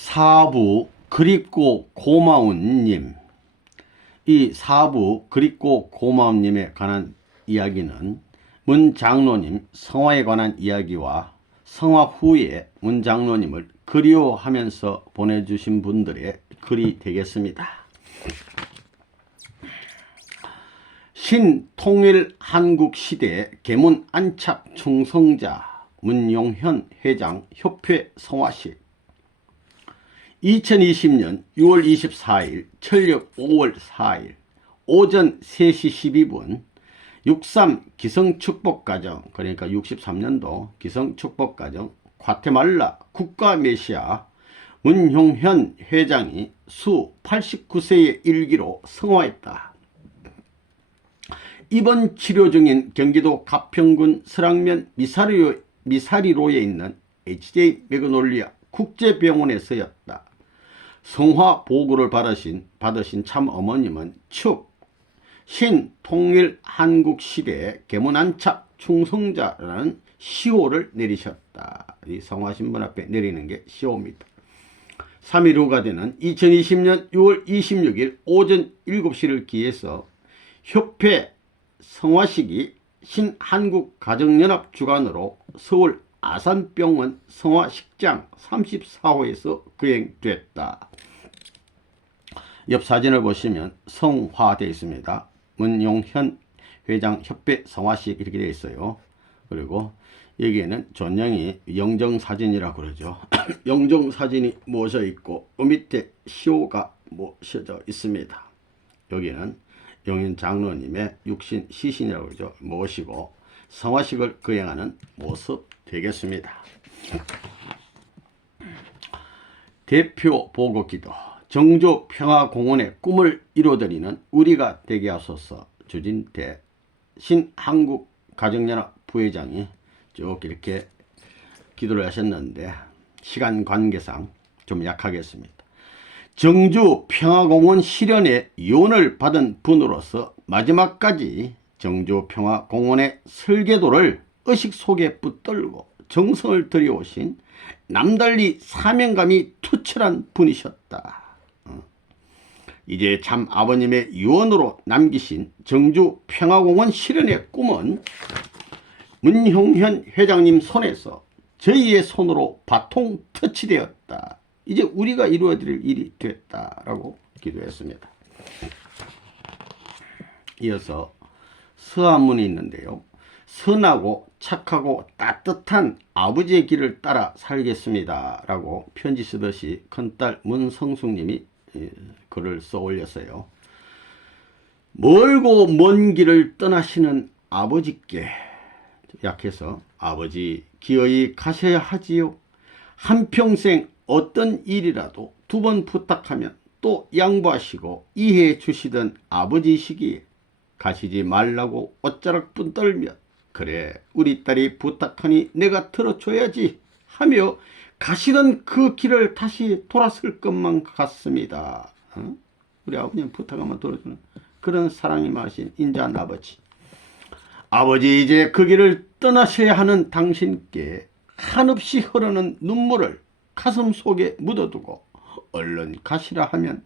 사부 그립고 고마운 님. 이 사부 그립고 고마운 님에 관한 이야기는 문 장로님 성화에 관한 이야기와 성화 후에 문 장로님을 그리워하면서 보내주신 분들의 글이 되겠습니다. 신통일 한국시대 계문 안착 충성자 문용현 회장 협회 성화식 2020년 6월 24일 철력 5월 4일 오전 3시 12분 63 기성축복가정, 그러니까 63년도 기성축복가정 과테말라 국가메시아 문용현 회장이 수 89세의 일기로 성화했다. 입원 치료 중인 경기도 가평군 설악면 미사리로에 있는 HJ 매그놀리아 국제병원에서였다. 성화 보고를 받으신 참 어머님은 축 신통일 한국시대 계문안착 충성자라는 시호를 내리셨다. 이 성화신분 앞에 내리는 게 시호입니다. 3일 후가 되는 2020년 6월 26일 오전 7시를 기해서 협회 성화식이 신한국가정연합 주관으로 서울 아산병원 성화식장 34호에서 거행됐다. 옆 사진을 보시면 성화되어 있습니다. 문용현 회장 협회 성화식 이렇게 되어 있어요. 그리고 여기에는 전형이 영정사진이라고 그러죠. 영정사진이 모셔 있고 그 밑에 시호가 모셔져 있습니다. 여기는 용현 장로님의 육신 시신이라고 그러죠. 모시고 성화식을 거행하는 모습 되겠습니다. 대표 보고기도 정조 평화공원의 꿈을 이루어드리는 우리가 되게 하소서 주진태 신한국가정연합 부회장이 쭉 이렇게 기도를 하셨는데 시간 관계상 좀 약하겠습니다. 정주 평화공원 실현의 유언을 받은 분으로서 마지막까지 정주 평화공원의 설계도를 의식 속에 붙들고 정성을 들여오신 남달리 사명감이 투철한 분이셨다. 이제 참 아버님의 유언으로 남기신 정주 평화공원 실현의 꿈은 문용현 회장님 손에서 저희의 손으로 바통 터치되었다. 이제 우리가 이루어드릴 일이 됐다라고 기도했습니다. 이어서 서한문이 있는데요. 선하고 착하고 따뜻한 아버지의 길을 따라 살겠습니다 라고 편지 쓰듯이 큰딸 문성숙님이 글을 써 올렸어요. 멀고 먼 길을 떠나시는 아버지께 약해서 아버지 기어이 가셔야 하지요. 한평생 어떤 일이라도 2번 부탁하면 또 양보하시고 이해해 주시던 아버지시기에 가시지 말라고 옷자락뿐 떨며 그래 우리 딸이 부탁하니 내가 들어줘야지 하며 가시던 그 길을 다시 돌았을 것만 같습니다. 우리 아버님 부탁하면 들어주는 그런 사랑이 많으신 인자한 아버지. 아버지 이제 그 길을 떠나셔야 하는 당신께 한없이 흐르는 눈물을 가슴 속에 묻어두고 얼른 가시라 하면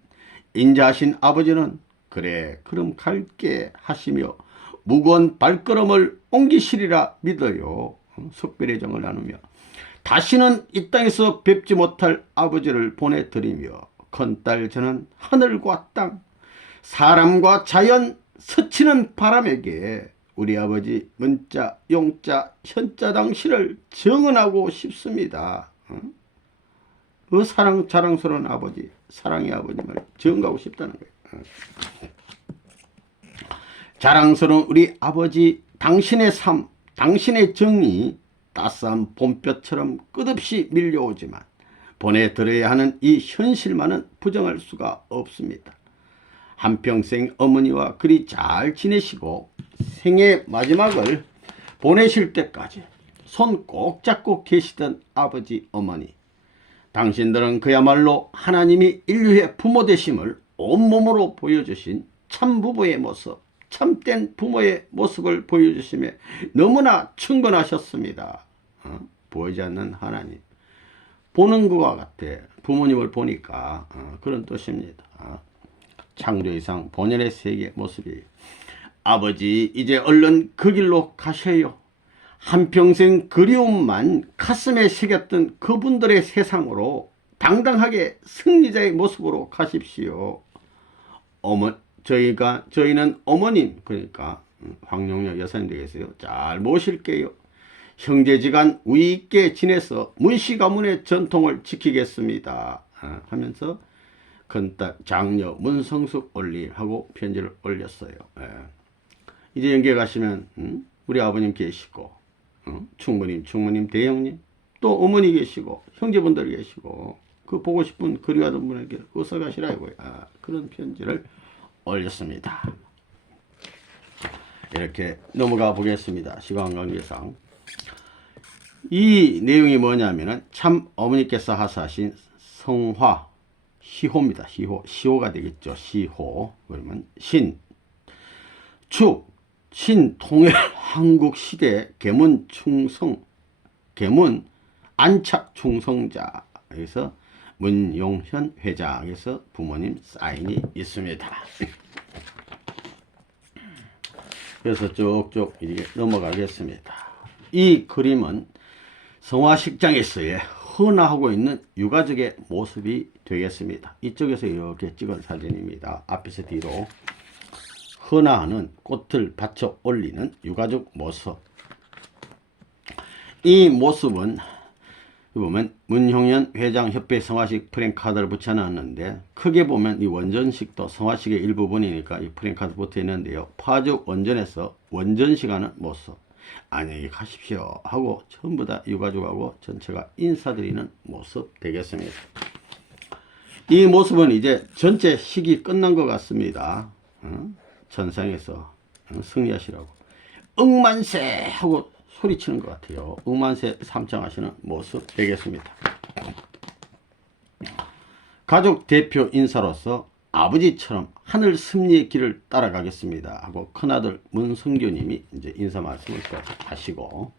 인자하신 아버지는 그래 그럼 갈게 하시며 무거운 발걸음을 옮기시리라 믿어요. 석별의 정을 나누며 다시는 이 땅에서 뵙지 못할 아버지를 보내드리며 큰딸 저는 하늘과 땅 사람과 자연 스치는 바람에게 우리 아버지 문자 용자 현자 당신을 정언하고 싶습니다. 그 자랑스러운 아버지 사랑의 아버님을 정하고 싶다는 거예요. 자랑스러운 우리 아버지 당신의 삶 당신의 정이 따스한 봄볕처럼 끝없이 밀려오지만 보내드려야 하는 이 현실만은 부정할 수가 없습니다. 한평생 어머니와 그리 잘 지내시고 생애 마지막을 보내실 때까지 손 꼭 잡고 계시던 아버지 어머니 당신들은 그야말로 하나님이 인류의 부모 되심을 온몸으로 보여주신 참부부의 모습 참된 부모의 모습을 보여주심에 너무나 충분하셨습니다. 보이지 않는 하나님 보는 것과 같아. 부모님을 보니까 그런 뜻입니다. 창조 이상 본연의 세계 모습이. 아버지 이제 얼른 그 길로 가셔요. 한평생 그리움만 가슴에 새겼던 그분들의 세상으로 당당하게 승리자의 모습으로 가십시오. 저희는 어머님, 그러니까 황룡녀 여사님 되겠어요. 잘 모실게요. 형제지간 우위 있게 지내서 문씨 가문의 전통을 지키겠습니다. 하면서 큰딸 장녀 문성숙 올리하고 편지를 올렸어요. 이제 연계 가시면 우리 아버님 계시고 충무님 대형님 또 어머니 계시고 형제분들 계시고 그 보고 싶은 그리워하던 분에게 어서 가시라고요. 그런 편지를 올렸습니다. 이렇게 넘어가 보겠습니다. 시간 관계상 이 내용이 뭐냐면은 참 어머니께서 하사하신 성화 시호입니다. 시호가 되겠죠. 시호. 그러면 신통일 한국시대 계문 안착 충성자. 여기서 문용현 회장에서 부모님 사인이 있습니다. 그래서 쭉쭉 이렇게 넘어가겠습니다. 이 그림은 성화식장에서의 헌화하고 있는 유가족의 모습이 되겠습니다. 이쪽에서 이렇게 찍은 사진입니다. 앞에서 뒤로 헌화하는 꽃을 받쳐 올리는 유가족 모습. 이 모습은 보면 문용현 회장 협회 성화식 프랭카드를 붙여놨는데 크게 보면 이 원전식도 성화식의 일부분이니까 이 프랭카드 붙어 있는데요. 파주 원전에서 원전식하는 모습. 안녕히 가십시오 하고 전부 다 유가족하고 전체가 인사드리는 모습 되겠습니다. 이 모습은 이제 전체 식이 끝난 것 같습니다. 전상에서 승리하시라고 억만세 하고 소리치는 것 같아요. 억만세 삼창하시는 모습 되겠습니다. 가족 대표 인사로서 아버지처럼 하늘 승리의 길을 따라가겠습니다 하고 큰아들 문성규님이 이제 인사 말씀을 하시고,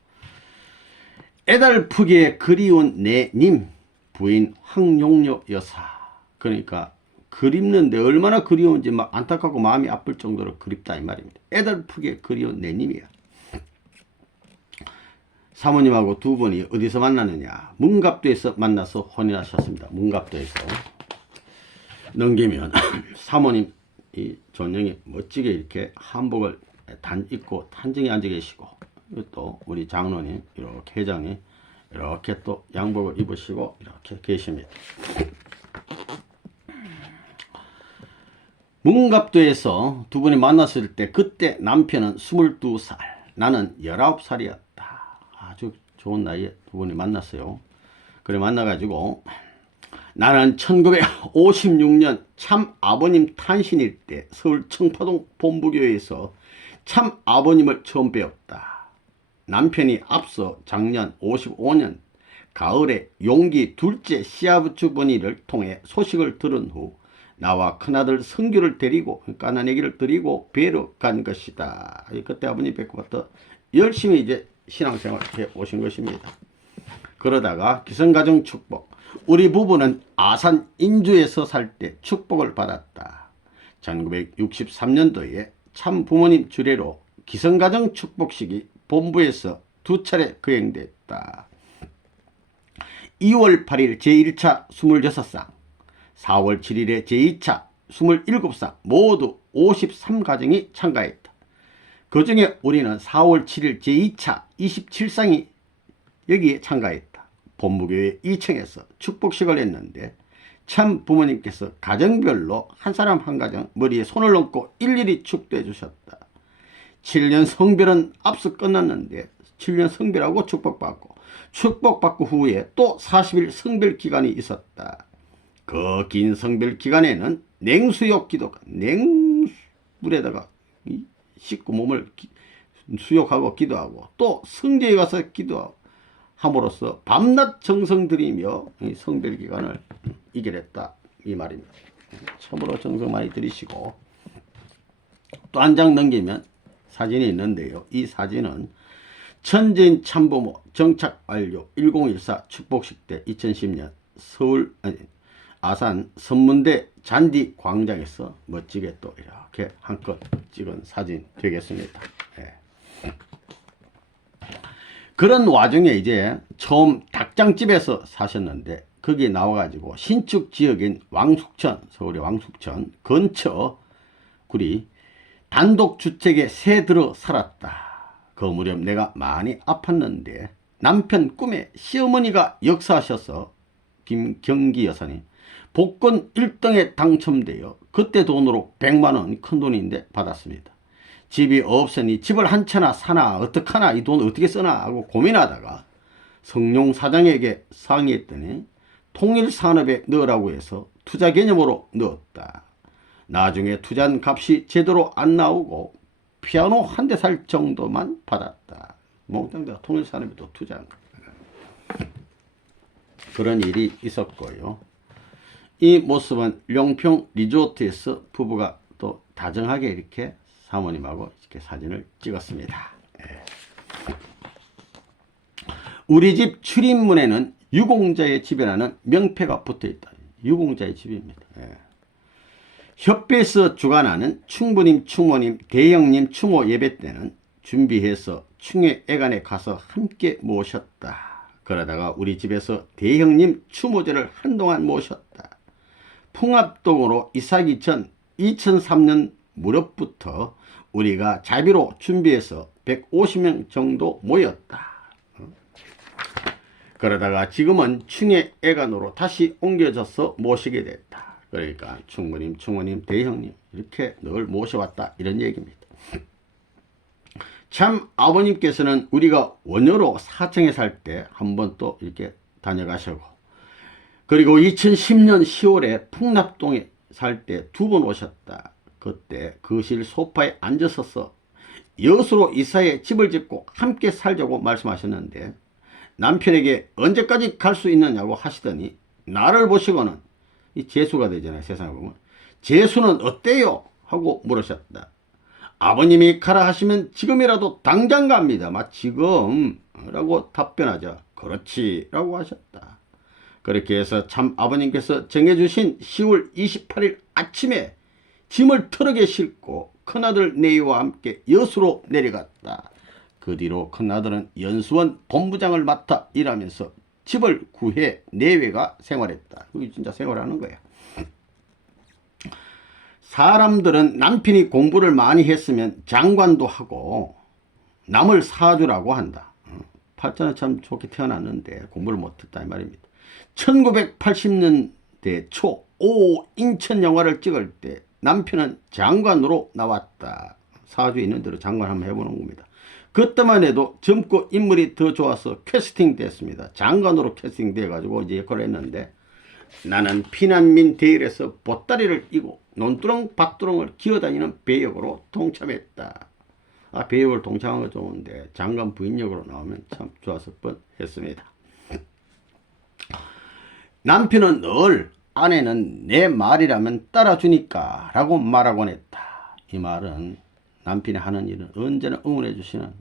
애달프게 그리운 내님 부인 황용녀 여사, 그러니까 그립는데 얼마나 그리운지 막 안타깝고 마음이 아플 정도로 그립다 이 말입니다. 애달프게 그리운 내님이야. 사모님하고 두 분이 어디서 만나느냐, 문갑도에서 만나서 혼인하셨습니다. 문갑도에서. 넘기면 사모님 이 존영이 멋지게 이렇게 한복을 입고 탄정에 앉아 계시고, 또 우리 장로님 이렇게 회장님 이렇게 또 양복을 입으시고 이렇게 계십니다. 문갑도에서 두 분이 만났을 때 그때 남편은 22살, 나는 19살이었다. 아주 좋은 나이에 두 분이 만났어요. 그래 만나가지고 나는 1956년 참 아버님 탄신일 때 서울 청파동 본부교회에서 참 아버님을 처음 배웠다. 남편이 앞서 작년 55년 가을에 용기 둘째 시아버주번이를 통해 소식을 들은 후 나와 큰아들 성규를 데리고 까나내기를 데리고 뵈러 간 것이다. 그때 아버님 뵙고부터 열심히 이제 신앙생활 해 오신 것입니다. 그러다가 기성가정 축복, 우리 부부는 아산 인주에서 살 때 축복을 받았다. 1963년도에 참 부모님 주례로 기성가정 축복식이 본부에서 2차례 거행됐다. 2월 8일 제1차 26상, 4월 7일에 제2차 27상 모두 53가정이 참가했다. 그 중에 우리는 4월 7일 제2차 27상이 여기에 참가했다. 본부교회 2층에서 축복식을 했는데 참 부모님께서 가정별로 한 사람 한 가정 머리에 손을 얹고 일일이 축도해 주셨다. 7년 성별은 앞서 끝났는데 7년 성별하고 축복받고 후에 또 40일 성별 기간이 있었다. 그 긴 성별 기간에는 냉수욕 기도가, 냉물에다가 씻고 몸을 수욕하고 기도하고 또 성제에 가서 기도하고 함으로써 밤낮 정성 들이며 성별 기간을 이겨냈다 이 말입니다. 참으로 정성 많이 들이시고, 또 한 장 넘기면 사진이 있는데요. 이 사진은 천재인 참부모 정착 완료 1014 축복식 때 2010년 아산 선문대 잔디 광장에서 멋지게 또 이렇게 한껏 찍은 사진 되겠습니다. 예. 그런 와중에 이제 처음 닭장집에서 사셨는데 거기 나와가지고 신축 지역인 왕숙천, 서울의 왕숙천 근처 구리 단독주택에 새 들어 살았다. 그 무렵 내가 많이 아팠는데 남편 꿈에 시어머니가 역사하셔서 김경기 여사님 복권 1등에 당첨되어 그때 돈으로 100만원 큰돈인데 받았습니다. 집이 없으니 집을 한 채나 사나 어떡하나 이 돈 어떻게 쓰나 하고 고민하다가 성룡 사장에게 상의했더니 통일산업에 넣으라고 해서 투자 개념으로 넣었다. 나중에 투자한 값이 제대로 안 나오고 피아노 한 대 살 정도만 받았다. 몽땅 내가 통일산업에도 투자한 거야. 그런 일이 있었고요. 이 모습은 용평 리조트에서 부부가 또 다정하게 이렇게 사모님하고 이렇게 사진을 찍었습니다. 예. 우리 집 출입문에는 유공자의 집이라는 명패가 붙어있다. 유공자의 집입니다. 예. 협회에서 주관하는 충부님, 충모님, 대형님 추모 예배 때는 준비해서 충회애간에 가서 함께 모셨다. 그러다가 우리 집에서 대형님 추모제를 한동안 모셨다. 풍합동으로 이사기 전 2003년 무렵부터 우리가 자비로 준비해서 150명 정도 모였다. 그러다가 지금은 충회애간으로 다시 옮겨져서 모시게 됐다. 그러니까 충모님, 충모님, 대형님 이렇게 늘 모셔왔다 이런 얘기입니다. 참 아버님께서는 우리가 원효로 사청에 살 때 한 번 또 이렇게 다녀가시고 그리고 2010년 10월에 풍납동에 살 때 2번 오셨다. 그때 거실 소파에 앉으셔서 여수로 이사해 집을 짓고 함께 살자고 말씀하셨는데 남편에게 언제까지 갈 수 있느냐고 하시더니 나를 보시고는 이 재수가 되잖아요. 세상에 보면 재수는 어때요? 하고 물으셨다. 아버님이 가라 하시면 지금이라도 당장 갑니다. 지금 라고 답변하자 그렇지 라고 하셨다. 그렇게 해서 참 아버님께서 정해주신 10월 28일 아침에 짐을 트럭에 싣고 큰아들 내이와 함께 여수로 내려갔다. 그 뒤로 큰아들은 연수원 본부장을 맡아 일하면서 집을 구해 내외가 생활했다. 그게 진짜 생활하는 거야. 사람들은 남편이 공부를 많이 했으면 장관도 하고 남을 사주라고 한다. 팔자는 참 좋게 태어났는데 공부를 못했다 이 말입니다. 1980년대 초 인천 영화를 찍을 때 남편은 장관으로 나왔다. 사주에 있는 대로 장관 한번 해보는 겁니다. 그때만 해도 젊고 인물이 더 좋아서 캐스팅 됐습니다. 장관으로 캐스팅 돼가지고 이제 역할을 했는데 나는 피난민 대열에서 보따리를 이고 논두렁 밭두렁을 기어다니는 배역으로 동참했다. 배역을 동참한 거 좋은데 장관 부인 역으로 나오면 참 좋았을 뻔했습니다. 남편은 늘 아내는 내 말이라면 따라주니까 라고 말하곤 했다. 이 말은 남편이 하는 일은 언제나 응원해 주시는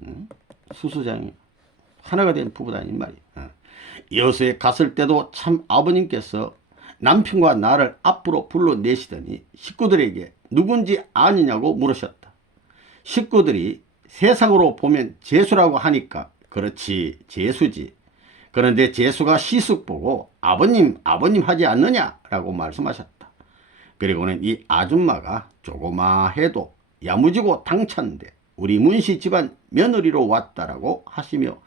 수수장이 하나가 된 부부다는 말이에요. 여수에 갔을 때도 참 아버님께서 남편과 나를 앞으로 불러내시더니 식구들에게 누군지 아니냐고 물으셨다. 식구들이 세상으로 보면 재수라고 하니까 그렇지 재수지. 그런데 재수가 시숙 보고 아버님 하지 않느냐라고 말씀하셨다. 그리고는 이 아줌마가 조그마해도 야무지고 당찬데 우리 문씨 집안 며느리로 왔다라고 하시며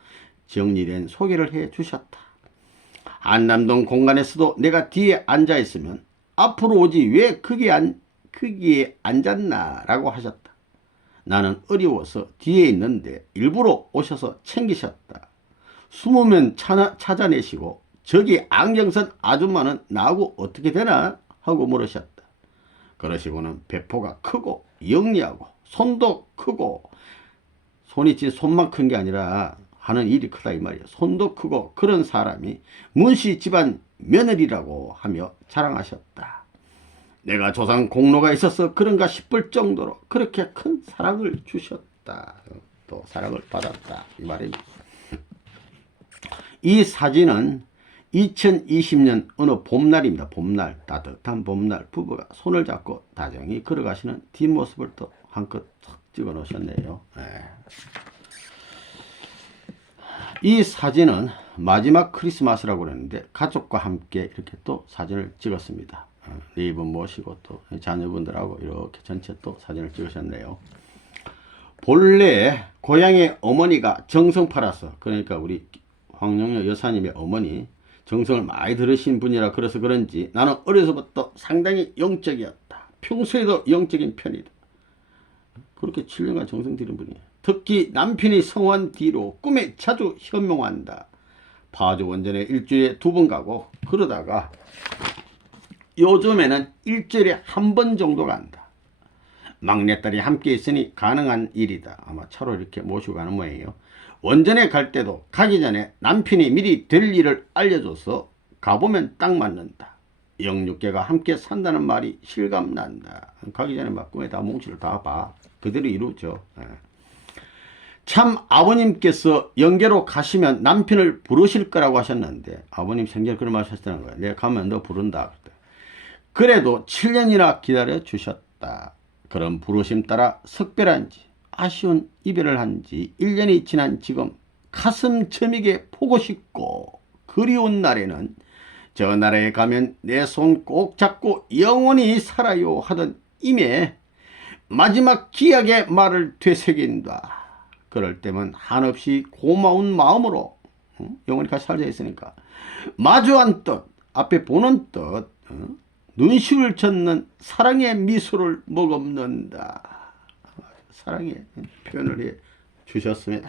정리된 소개를 해 주셨다. 안남동 공간에서도 내가 뒤에 앉아 있으면 앞으로 오지 왜 거기에 앉았나 라고 하셨다. 나는 어려워서 뒤에 있는데 일부러 오셔서 챙기셨다. 숨으면 찾아내시고 저기 안경 쓴 아줌마는 나하고 어떻게 되나 하고 물으셨다. 그러시고는 배포가 크고 영리하고 손도 크고 손이 진짜 손만 큰 게 아니라 하는 일이 크다 이 말이에요. 손도 크고 그런 사람이 문씨 집안 며느리라고 하며 자랑하셨다. 내가 조상 공로가 있어서 그런가 싶을 정도로 그렇게 큰 사랑을 주셨다. 또 사랑을 받았다 이 말입니다. 이 사진은 2020년 어느 봄날입니다. 봄날, 따뜻한 봄날 부부가 손을 잡고 다정히 걸어가시는 뒷모습을 또 한껏 찍어 놓으셨네요. 이 사진은 마지막 크리스마스라고 그러는데 가족과 함께 이렇게 또 사진을 찍었습니다. 네 분 모시고 또 자녀분들하고 이렇게 전체 또 사진을 찍으셨네요. 본래 고향의 어머니가 정성팔아서, 그러니까 우리 황영여 여사님의 어머니 정성을 많이 들으신 분이라 그래서 그런지 나는 어려서부터 상당히 영적이었다. 평소에도 영적인 편이다. 그렇게 7년간 정성 들인 분이에요. 특히 남편이 성환 뒤로 꿈에 자주 현몽한다. 파주 원전에 일주일에 2번 가고 그러다가 요즘에는 일주일에 1번 정도 간다. 막내딸이 함께 있으니 가능한 일이다. 아마 차로 이렇게 모시고 가는 모양이에요. 원전에 갈 때도 가기 전에 남편이 미리 될 일을 알려줘서 가보면 딱 맞는다. 영육계가 함께 산다는 말이 실감난다. 가기 전에 막 꿈에 다 몽치를 다 봐. 그대로 이루죠. 참 아버님께서 영계로 가시면 남편을 부르실 거라고 하셨는데 아버님 생전 그런 말 하셨다는 거야. 내가 가면 너 부른다. 그래도 7년이나 기다려 주셨다. 그런 부르심 따라 석별한지 아쉬운 이별을 한 지 1년이 지난 지금 가슴 저미게 보고 싶고 그리운 날에는 저 나라에 가면 내 손 꼭 잡고 영원히 살아요 하던 임에 마지막 기약의 말을 되새긴다. 그럴 때면 한없이 고마운 마음으로 영원히 같이 살자 했으니까 마주한 뜻, 앞에 보는 뜻, 눈시울 젓는 사랑의 미소를 머금는다. 사랑의 표현을 해 주셨습니다.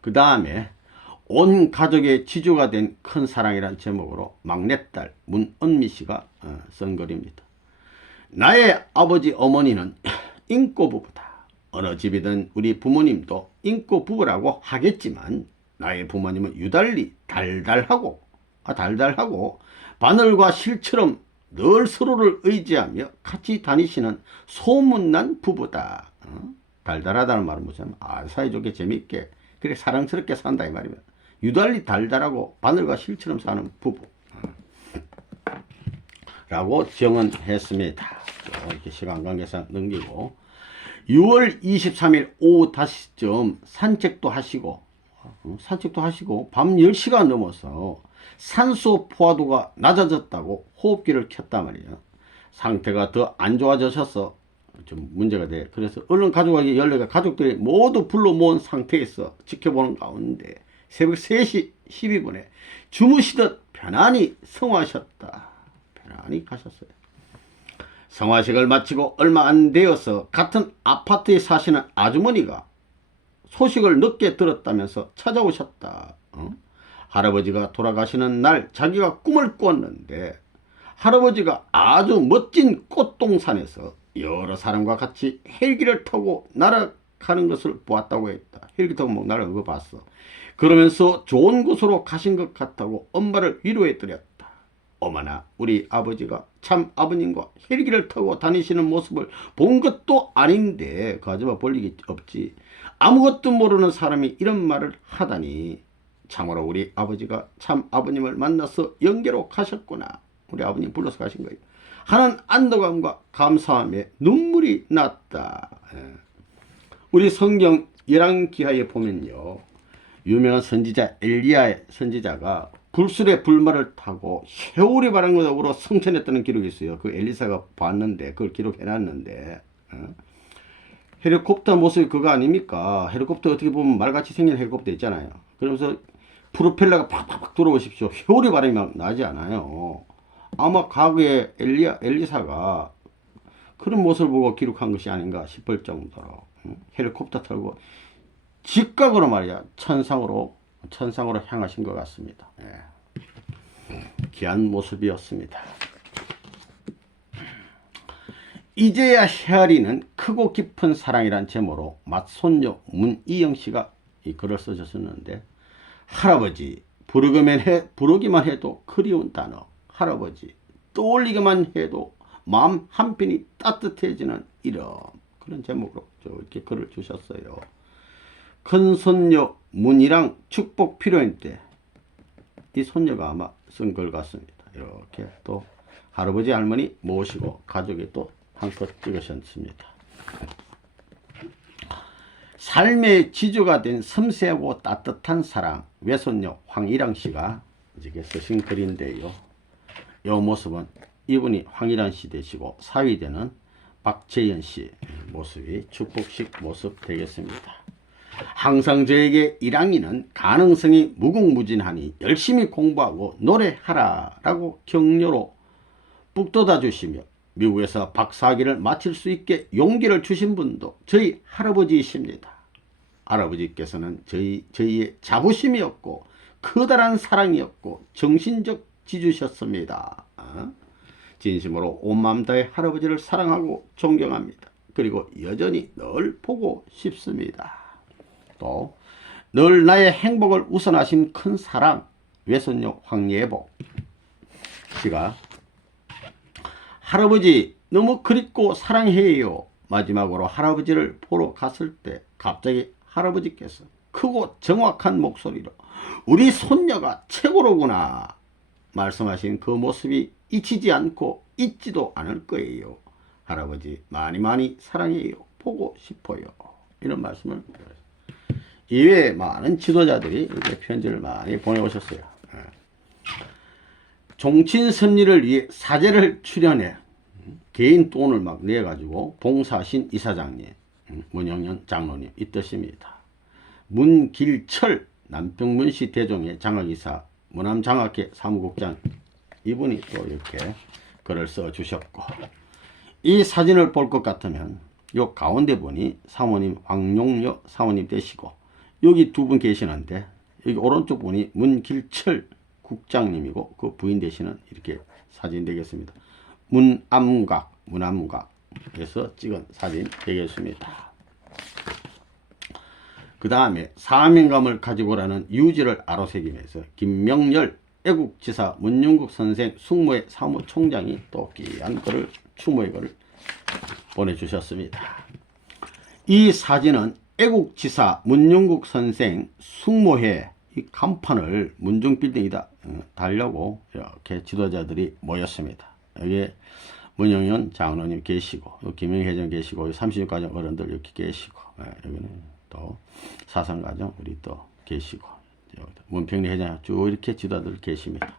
그 다음에 온 가족의 지주가 된 큰 사랑이란 제목으로 막내딸 문은미 씨가 쓴 글입니다. 나의 아버지 어머니는 인꼬부부다. 어느 집이든 우리 부모님도 인꼬부부라고 하겠지만 나의 부모님은 유달리 달달하고 바늘과 실처럼 늘 서로를 의지하며 같이 다니시는 소문난 부부다. 달달하다는 말은 뭐냐면 사이좋게 재밌게 그렇게 사랑스럽게 산다 이 말입니다. 유달리 달달하고 바늘과 실처럼 사는 부부 라고 정언했습니다. 이렇게 시간 관계상 넘기고 6월 23일 오후 5시쯤 산책도 하시고 밤 10시가 넘어서 산소 포화도가 낮아졌다고 호흡기를 켰단 말이에요. 상태가 더 안 좋아져서 좀 문제가 돼. 그래서 얼른 가져가기 연락을 가족들이 모두 불러 모은 상태에서 지켜보는 가운데 새벽 3시 12분에 주무시듯 편안히 성화하셨다. 편안히 가셨어요. 성화식을 마치고 얼마 안 되어서 같은 아파트에 사시는 아주머니가 소식을 늦게 들었다면서 찾아오셨다. 할아버지가 돌아가시는 날 자기가 꿈을 꿨는데 할아버지가 아주 멋진 꽃동산에서 여러 사람과 같이 헬기를 타고 날아가는 것을 보았다고 했다. 헬기 타고 막 날아가는 거 봤어. 그러면서 좋은 곳으로 가신 것 같다고 엄마를 위로해 드렸다. 어머나 우리 아버지가 참 아버님과 헬기를 타고 다니시는 모습을 본 것도 아닌데 그 아줌마 볼 일이 없지. 아무것도 모르는 사람이 이런 말을 하다니 참으로 우리 아버지가 참 아버님을 만나서 영계로 가셨구나. 우리 아버님 불러서 가신 거예요. 하는 안도감과 감사함에 눈물이 났다. 우리 성경 열왕기하에 보면요. 유명한 선지자 엘리야의 선지자가 불술의 불말을 타고 세월이 바람으로 승천했다는 기록이 있어요. 그 엘리사가 봤는데 그걸 기록해놨는데 헬리콥터 모습이 그거 아닙니까? 헬리콥터 어떻게 보면 말같이 생긴 헬리콥터 있잖아요. 그러면서 프로펠러가 팍팍팍 돌아오십시오. 세월이 바람이 막 나지 않아요. 아마 과거에 엘리사가 그런 모습을 보고 기록한 것이 아닌가 싶을 정도로 헬리콥터 타고 직각으로 말이야 천상으로 향하신 것 같습니다. 귀한 모습이었습니다. 이제야 헤아리는 크고 깊은 사랑이란 제목으로 맏손녀 문이영 씨가 이 글을 써줬었는데 할아버지 부르기만 해도 그리운 단어 할아버지 떠올리기만 해도 마음 한편이 따뜻해지는 이런 그런 제목으로 이렇게 글을 주셨어요. 큰 손녀 문이랑 축복 필요할 때 이 손녀가 아마 쓴 글 같습니다. 이렇게 또 할아버지 할머니 모시고 가족이 또 한컷 찍으셨습니다. 삶의 지주가 된 섬세하고 따뜻한 사랑, 외손녀 황일랑 씨가 이렇게 쓰신 글인데요. 이 모습은 이분이 황일랑 씨 되시고 사위 되는 박재현 씨 모습이 축복식 모습 되겠습니다. 항상 저에게 일랑이는 가능성이 무궁무진하니 열심히 공부하고 노래하라 라고 격려로 북돋아 주시며 미국에서 박사학위를 마칠 수 있게 용기를 주신 분도 저희 할아버지이십니다. 할아버지께서는 저희의 자부심이었고 커다란 사랑이었고 정신적 지주셨습니다. 진심으로 온 마음 다해 할아버지를 사랑하고 존경합니다. 그리고 여전히 늘 보고 싶습니다. 또 늘 나의 행복을 우선하신 큰 사랑 외손녀 황예복 씨가 할아버지 너무 그립고 사랑해요. 마지막으로 할아버지를 보러 갔을 때 갑자기 할아버지께서 크고 정확한 목소리로 우리 손녀가 최고로구나 말씀하신 그 모습이 잊히지 않고 잊지도 않을 거예요. 할아버지 많이 많이 사랑해요. 보고 싶어요. 이런 말씀을 드렸습니다. 이외에 많은 지도자들이 이렇게 편지를 많이 보내오셨어요. 종친 섭리를 위해 사제를 출연해 개인 돈을 막 내가지고 봉사하신 이사장님, 문영현 장로님 이 뜻입니다. 문길철 남평문시 대종의 장학이사 문암장학회 사무국장 이분이 또 이렇게 글을 써주셨고 이 사진을 볼 것 같으면 요 가운데 분이 사모님 황용여 사모님 되시고 여기 두 분 계시는데 여기 오른쪽 분이 문길철 국장님이고 그 부인 되시는 이렇게 사진 되겠습니다. 문암각에서 찍은 사진 되겠습니다. 그 다음에 사명감을 가지고라는 유지를 아로새기면서 김명열 애국지사 문윤국 선생 숙모의 사무총장이 또 귀한 글을 추모의 글을 보내주셨습니다. 이 사진은 애국지사 문윤국 선생 숙모회 이 간판을 문중빌딩에다 달려고 이렇게 지도자들이 모였습니다. 여기에 문영현 장로님 계시고 김영회장 계시고 36가정 어른들 이렇게 계시고 여기는 또 사상가정 우리 또 계시고 문평리 회장 쭉 이렇게 지도자들 계십니다.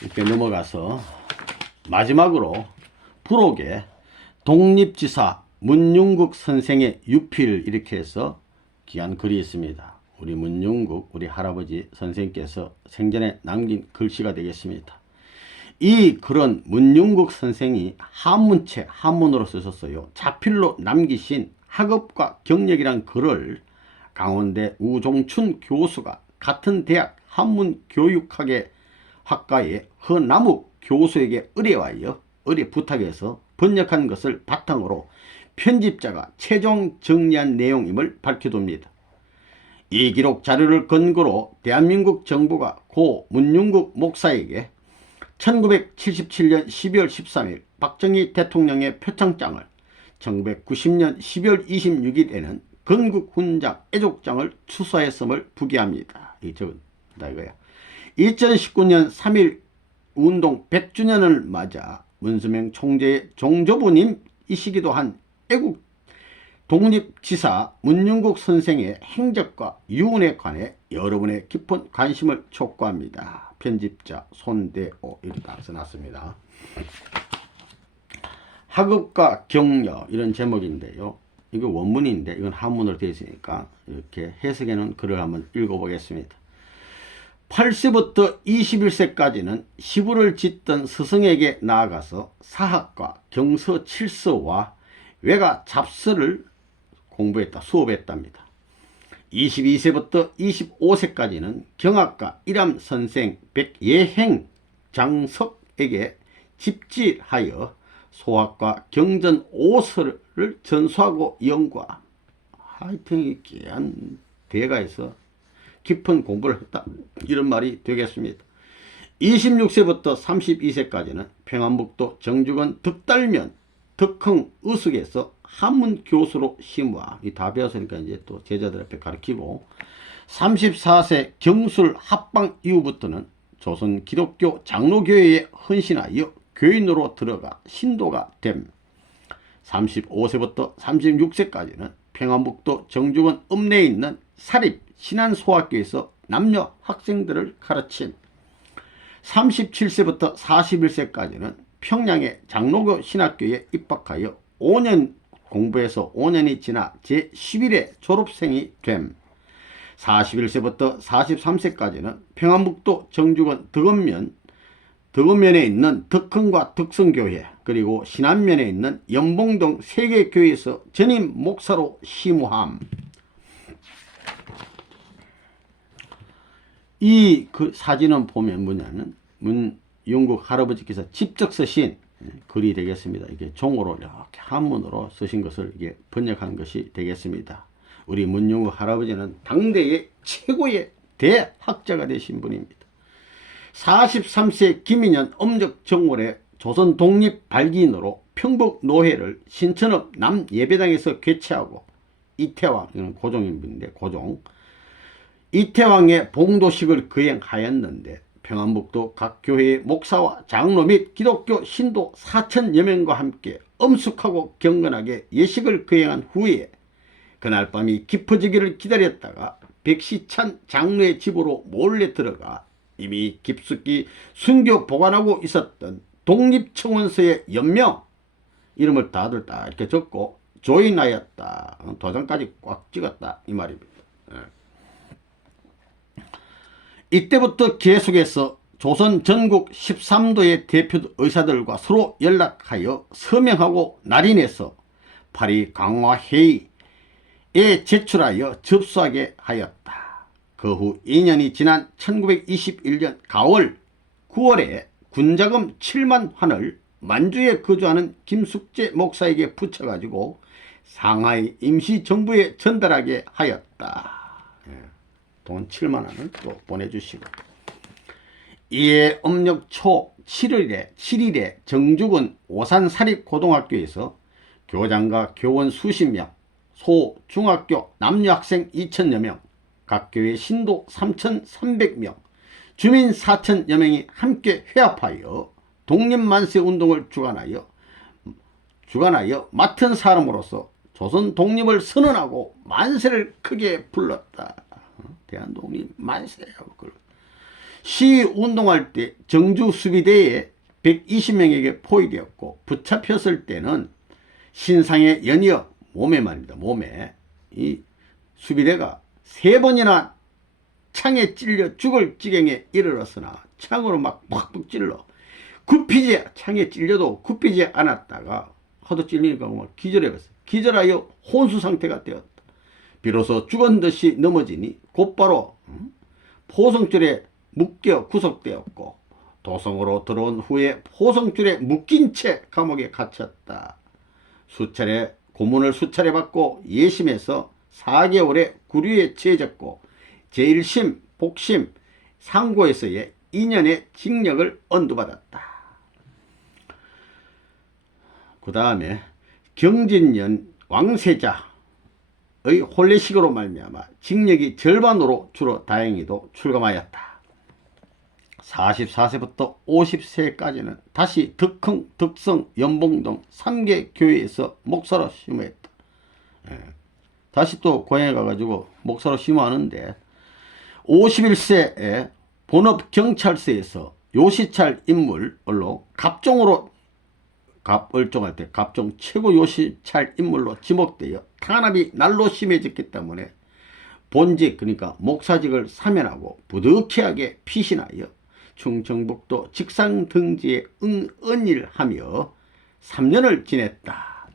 이렇게 넘어가서 마지막으로 부록에 독립지사 문윤국 선생의 유필 이렇게 해서 귀한 글이 있습니다. 우리 문윤국 우리 할아버지 선생께서 생전에 남긴 글씨가 되겠습니다. 이 글은 문윤국 선생이 한문책 한문으로 쓰셨어요. 자필로 남기신 학업과 경력이란 글을 강원대 우종춘 교수가 같은 대학 한문교육학의 학과의 허남욱 교수에게 의뢰 부탁해서 번역한 것을 바탕으로 편집자가 최종 정리한 내용임을 밝혀둡니다. 이 기록 자료를 근거로 대한민국 정부가 고 문윤국 목사에게 1977년 12월 13일 박정희 대통령의 표창장을 1990년 12월 26일에는 건국훈장 애족장을 추서했음을 부기합니다. 이거야. 2019년 3일 운동 100주년을 맞아 문수명 총재의 종조부님이시기도 한 애국 독립지사 문윤국 선생의 행적과 유언에 관해 여러분의 깊은 관심을 촉구합니다. 편집자 손대오 이렇게 딱 써놨습니다. 학업과 격려 이런 제목인데요. 이거 원문인데 이건 한문으로 되어 있으니까 이렇게 해석해 놓은 글을 한번 읽어보겠습니다. 8세부터 21세까지는 시부를 짓던 스승에게 나아가서 사학과 경서 7서와 외가 잡서를 공부했다. 수업했답니다. 22세부터 25세까지는 경학과 일암 선생 백예행 장석에게 집지하여 소학과 경전 5서를 전수하고 연구하. 하여튼 귀한 대가에서 깊은 공부를 했다. 이런 말이 되겠습니다. 26세부터 32세까지는 평안북도 정주건 덕달면 덕흥 의숙에서 한문 교수로 심화. 이 다 배웠으니까 이제 또 제자들 앞에 가르치고, 34세 경술 합방 이후부터는 조선 기독교 장로교회에 헌신하여 교인으로 들어가 신도가 됨. 35세부터 36세까지는 평안북도 정주건 읍내에 있는 사립 신안소학교에서 남녀 학생들을 가르침. 37세부터 41세까지는 평양의 장로교 신학교에 입학하여 5년 공부해서 5년이 지나 제11회 졸업생이 됨. 41세부터 43세까지는 평안북도 정주건 덕원면에 있는 덕흥과 덕성교회, 그리고 신안면에 있는 연봉동 세계교회에서 전임 목사로 심우함. 이 사진은 보면 뭐냐면 문영국 할아버지께서 직접 쓰신 글이 되겠습니다. 이게 종으로 이렇게 한문으로 쓰신 것을 이게 번역한 것이 되겠습니다. 우리 문영국 할아버지는 당대의 최고의 대학자가 되신 분입니다. 43세 김인현 음력 정월에 조선 독립 발기인으로 평북 노회를 신천읍 남예배당에서 개최하고, 이태왕, 이건 고종인분인데 고종, 이태왕의 봉도식을 거행하였는데 평안북도 각 교회의 목사와 장로 및 기독교 신도 4천여 명과 함께 엄숙하고 경건하게 예식을 거행한 후에 그날 밤이 깊어지기를 기다렸다가 백시찬 장로의 집으로 몰래 들어가 이미 깊숙이 순교 보관하고 있었던 독립청원서의 연명, 이름을 다들 딱 이렇게 적고 조인하였다. 도장까지 꽉 찍었다, 이 말입니다. 이때부터 계속해서 조선 전국 13도의 대표 의사들과 서로 연락하여 서명하고 날인해서 파리 강화회의에 제출하여 접수하게 하였다. 그 후 2년이 지난 1921년 가을 9월에 군자금 7만 환을 만주에 거주하는 김숙재 목사에게 붙여가지고 상하이 임시정부에 전달하게 하였다. 돈 7만 원을 또 보내주시고, 이에 음력 초 7일에 정주군 오산사립고등학교에서 교장과 교원 수십 명, 소, 중학교 남녀학생 2천여 명, 각 교회 신도 3,300명, 주민 4천여 명이 함께 회합하여 독립만세 운동을 주관하여 맡은 사람으로서 조선 독립을 선언하고 만세를 크게 불렀다. 대한독립 만세하고. 시운동할 때 정주 수비대에 120명에게 포위되었고, 붙잡혔을 때는 신상에 연이어 몸에 말입니다. 몸에 이 수비대가 3번이나 창에 찔려 죽을 지경에 이르렀으나 창으로 막 팍팍 찔러 창에 찔려도 굽히지 않았다가 하도 찔리니까 기절해버렸어. 기절하여 혼수 상태가 되었다. 비로소 죽은 듯이 넘어지니 곧바로 포성줄에 묶여 구속되었고, 도성으로 들어온 후에 포성줄에 묶인 채 감옥에 갇혔다. 고문을 수차례 받고 예심에서 4개월의 구류에 처해졌고, 제1심, 복심, 상고에서의 2년의 징역을 언도받았다. 그 다음에 경진년 왕세자의 혼례식으로 말미암아 징역이 절반으로 줄어 다행히도 출감하였다. 44세부터 50세까지는 다시 덕흥, 덕성, 연봉동 3개 교회에서 목사로 심호했다. 다시 또 고향에 가가지고 목사로 심호하는데, 51세에 본업경찰서에서 요시찰 인물로 갑을종할 때 갑종 최고 요시찰 인물로 지목되어 탄압이 날로 심해졌기 때문에 본직, 그러니까 목사직을 사면하고 부득이하게 피신하여 충청북도 직상등지에 은일하며 3년을 지냈다.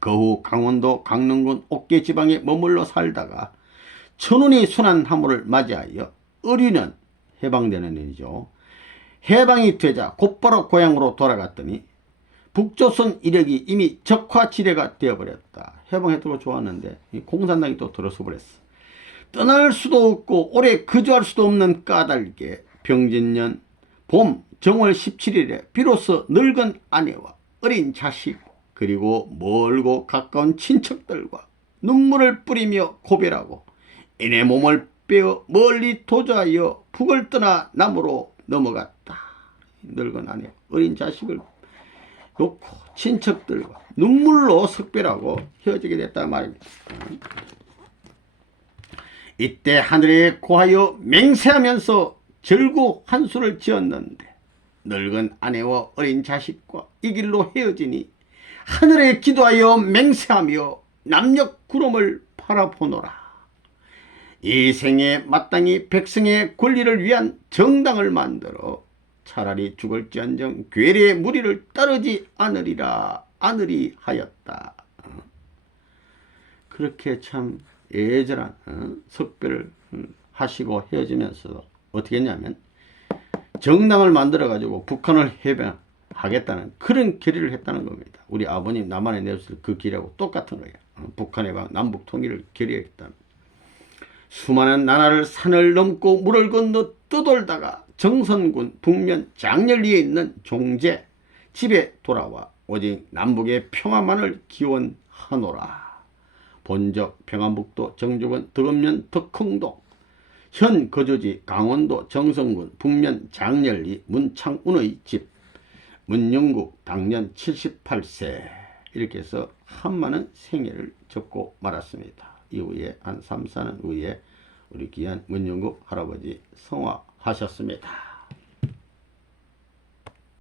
그 후 강원도 강릉군 옥계지방에 머물러 살다가 천운이 순한 하모를 맞이하여 의류년, 해방되는 일이죠. 해방이 되자 곧바로 고향으로 돌아갔더니 북조선 이력이 이미 적화지대가 되어버렸다. 해방했다고 좋았는데 공산당이 또 들어서 버렸어. 떠날 수도 없고 오래 거주할 수도 없는 까닭에 병진년 봄 정월 17일에 비로소 늙은 아내와 어린 자식 그리고 멀고 가까운 친척들과 눈물을 뿌리며 고별하고 이내 몸을 빼어 멀리 도주하여 북을 떠나 남으로 넘어갔다. 늙은 아내 어린 자식을 놓고 친척들과 눈물로 석별하고 헤어지게 됐단 말입니다. 이때 하늘에 고하여 맹세하면서 절구 환수를 지었는데 늙은 아내와 어린 자식과 이 길로 헤어지니 하늘에 기도하여 맹세하며 남녘 구름을 바라보노라. 이 생에 마땅히 백성의 권리를 위한 정당을 만들어 차라리 죽을지언정 괴뢰의 무리를 따르지 않으리라 아느리 하였다. 그렇게 참 애절한 석별을 하시고 헤어지면서 어떻게 했냐면 정당을 만들어 가지고 북한을 해방하겠다는 그런 결의를 했다는 겁니다. 우리 아버님 남한에 내었을 그 길하고 똑같은 거예요. 북한의 방 남북 통일을 결의했다. 수많은 나라를 산을 넘고 물을 건너 떠돌다가 정선군 북면 장렬리에 있는 종제 집에 돌아와 오직 남북의 평화만을 기원하노라. 본적 평안북도 정주군 덕읍면 덕흥동 현 거주지 강원도 정선군 북면 장렬리 문창운의 집 문영국 당년 78세 이렇게 해서 한많은 생애를 접고 말았습니다. 이후에 한 3, 4년 후에 우리 귀한 문영국 할아버지 성화하셨습니다.